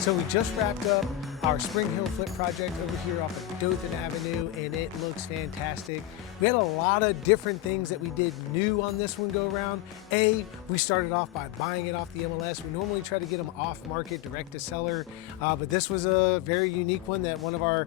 So we just wrapped up our Spring Hill Flip project over here off of Dothan Avenue, and it looks fantastic. We had a lot of different things that we did new on this one go around. We started off by buying it off the MLS. We normally try to get them off market, direct to seller, but this was a very unique one that one of our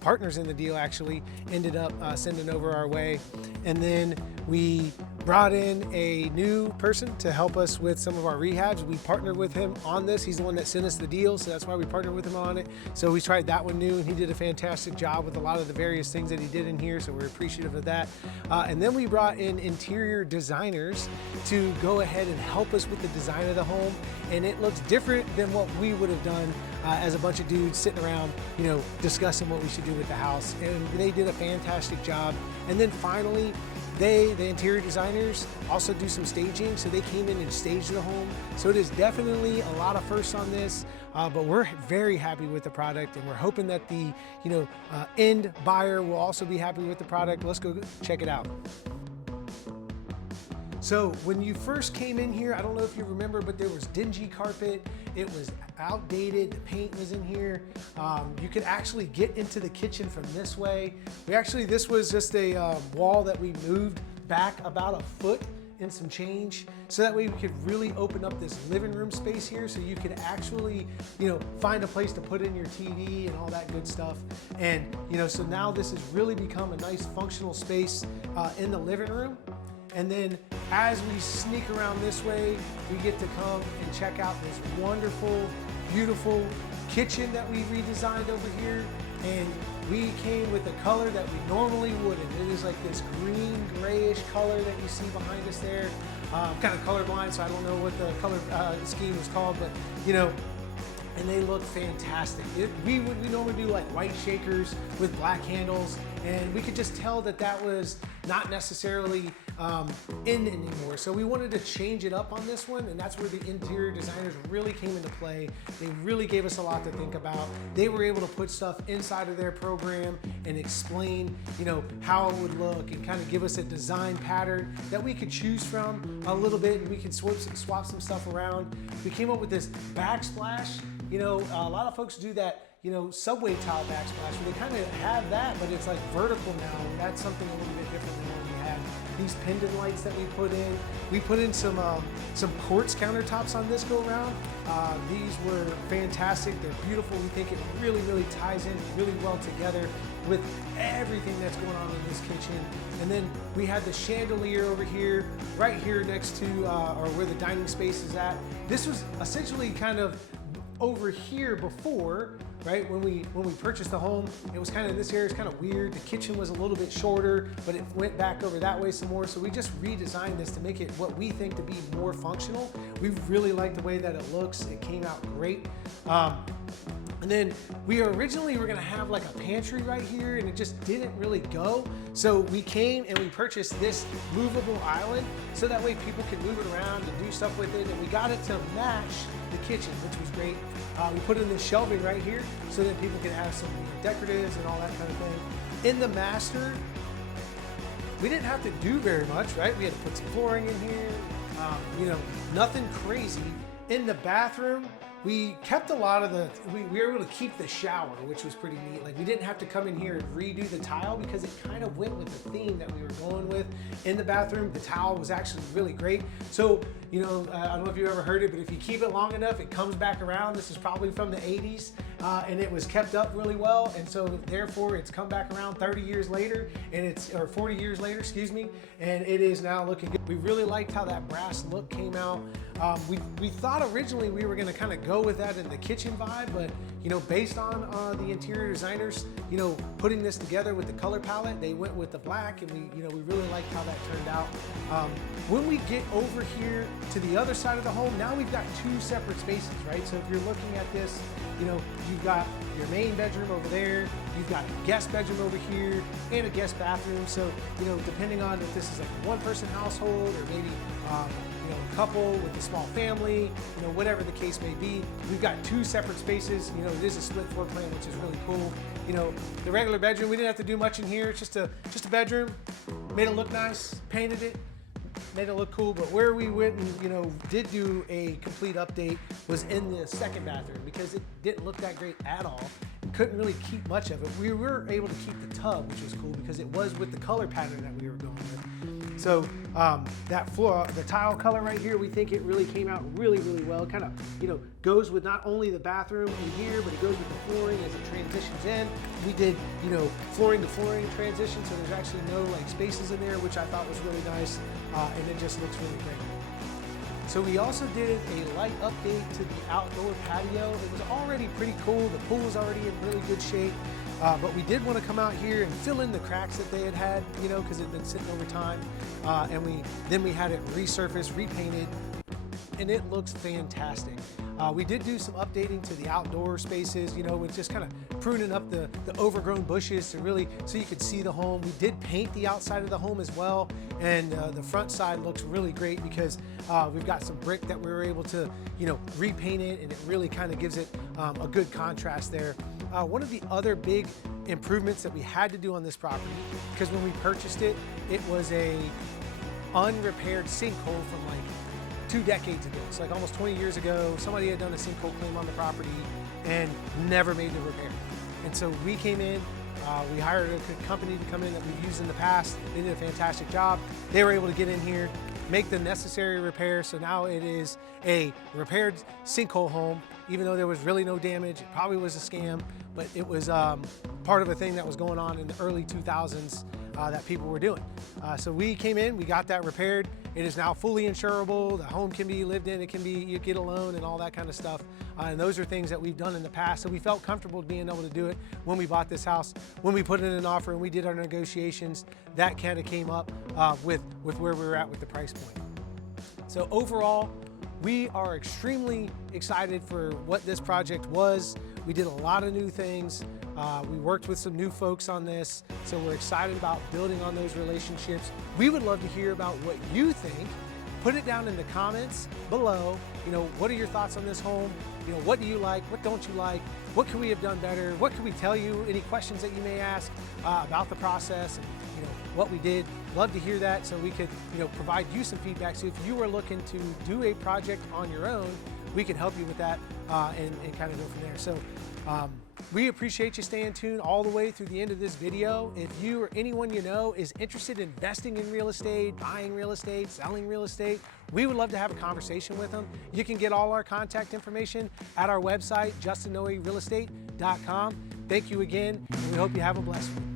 partners in the deal actually ended up sending over our way. And then we brought in a new person to help us with some of our rehabs. We partnered with him on this. He's the one that sent us the deal, so that's why we partnered with him on it. So we tried that one new, and he did a fantastic job with a lot of the various things that he did in here, so we're appreciative of that. And then we brought in interior designers to go ahead and help us with the design of the home, and it looks different than what we would have done as a bunch of dudes sitting around, discussing what we should do with the house. And they did a fantastic job. And then finally, the interior designers, also do some staging, so they came in and staged the home. So it is definitely a lot of firsts on this, but we're very happy with the product, and we're hoping that the end buyer will also be happy with the product. Let's go check it out. So when you first came in here, I don't know if you remember, but there was dingy carpet. It was outdated, the paint was in here. You could actually get into the kitchen from this way. This was just a wall that we moved back about a foot and some change, so that way we could really open up this living room space here, so you could actually, find a place to put in your TV and all that good stuff. And, so now this has really become a nice functional space in the living room. And then as we sneak around this way, we get to come and check out this wonderful, beautiful kitchen that we redesigned over here. And we came with a color that we normally wouldn't. It is like this green, grayish color that you see behind us there. I'm kind of colorblind, so I don't know what the color scheme was called, but and they look fantastic. We normally do like white shakers with black handles, and we could just tell that that was not necessarily in anymore. So we wanted to change it up on this one, and that's where the interior designers really came into play. They really gave us a lot to think about. They were able to put stuff inside of their program and explain, how it would look, and kind of give us a design pattern that we could choose from a little bit, and we could swap some stuff around. We came up with this backsplash. A lot of folks do that, subway tile backsplash, where they kind of have that, but it's like vertical now. And that's something a little bit different than what we had. These pendant lights that we put in. We put in some quartz countertops on this go around. These were fantastic. They're beautiful. We think it really, really ties in really well together with everything that's going on in this kitchen. And then we had the chandelier over here, right here next to, or where the dining space is at. This was essentially kind of over here before, right? When we purchased the home, it was kind of in this area. It's kind of weird. The kitchen was a little bit shorter, but it went back over that way some more. So we just redesigned this to make it what we think to be more functional. We really like the way that it looks. It came out great. And then we originally were gonna have like a pantry right here, and it just didn't really go. So we came and we purchased this movable island, so that way people can move it around and do stuff with it. And we got it to match the kitchen, which was great. We put in this shelving right here so that people can have some decoratives and all that kind of thing. In the master, we didn't have to do very much, right? We had to put some flooring in here, nothing crazy. In the bathroom, we kept a lot of we were able to keep the shower, which was pretty neat. Like, we didn't have to come in here and redo the tile because it kind of went with the theme that we were going with. In the bathroom, the tile was actually really great. So, I don't know if you ever heard it, but if you keep it long enough, it comes back around. This is probably from the 80s, and it was kept up really well. And so therefore it's come back around 30 years later, or 40 years later, excuse me, and it is now looking good. We really liked how that brass look came out. We thought originally we were gonna kind of go with that in the kitchen vibe, but based on the interior designers, putting this together with the color palette, they went with the black, and we really liked how that turned out. When we get over here to the other side of the home, now we've got two separate spaces, right? So if you're looking at this, you've got your main bedroom over there, you've got a guest bedroom over here, and a guest bathroom. So, depending on if this is like a one-person household, or maybe a couple with a small family, whatever the case may be, we've got two separate spaces. It is a split floor plan, which is really cool. The regular bedroom, we didn't have to do much in here. It's just a bedroom, made it look nice, painted it, made it look cool. But where we went and, you know, did do a complete update was in the second bathroom, because it didn't look that great at all. Couldn't really keep much of it. We were able to keep the tub, which was cool because it was with the color pattern that we were going with. So that floor, the tile color right here, we think it really came out really, really well. Kind of, you know, goes with not only the bathroom in here, but it goes with the flooring as it transitions in. We did, you know, flooring to flooring transition, so there's actually no like spaces in there, which I thought was really nice, and it just looks really great. So we also did a light update to the outdoor patio. It was already pretty cool. The pool was already in really good shape, but we did want to come out here and fill in the cracks that they had, you know, because it had been sitting over time. And we had it resurfaced, repainted, and it looks fantastic. We did do some updating to the outdoor spaces, you know, with just kind of pruning up the overgrown bushes to really, so you could see the home. We did paint the outside of the home as well, and the front side looks really great because we've got some brick that we were able to, you know, repaint it, and it really kind of gives it a good contrast there. One of the other big improvements that we had to do on this property, because when we purchased it, it was a unrepaired sinkhole from like 2 decades ago. It's like almost 20 years ago, somebody had done a sinkhole claim on the property and never made the repair. And so we came in, we hired a company to come in that we've used in the past. They did a fantastic job. They were able to get in here, make the necessary repairs. So now it is a repaired sinkhole home, even though there was really no damage. It probably was a scam, but it was part of a thing that was going on in the early 2000s that people were doing. So we came in, we got that repaired. It is now fully insurable. The home can be lived in. It can be, you get a loan and all that kind of stuff. And those are things that we've done in the past. So we felt comfortable being able to do it when we bought this house. When we put in an offer and we did our negotiations, that kind of came up with where we were at with the price point. So overall, we are extremely excited for what this project was. We did a lot of new things. We worked with some new folks on this, so we're excited about building on those relationships. We would love to hear about what you think. Put it down in the comments below. You know, what are your thoughts on this home? You know, what do you like? What don't you like? What could we have done better? What can we tell you? Any questions that you may ask about the process and, you know, what we did? Love to hear that, so we could, you know, provide you some feedback. So if you are looking to do a project on your own, we can help you with that and kind of go from there. So we appreciate you staying tuned all the way through the end of this video. If you or anyone you know is interested in investing in real estate, buying real estate, selling real estate, we would love to have a conversation with them. You can get all our contact information at our website, justinnoerealestate.com. Thank you again, and we hope you have a blessed one.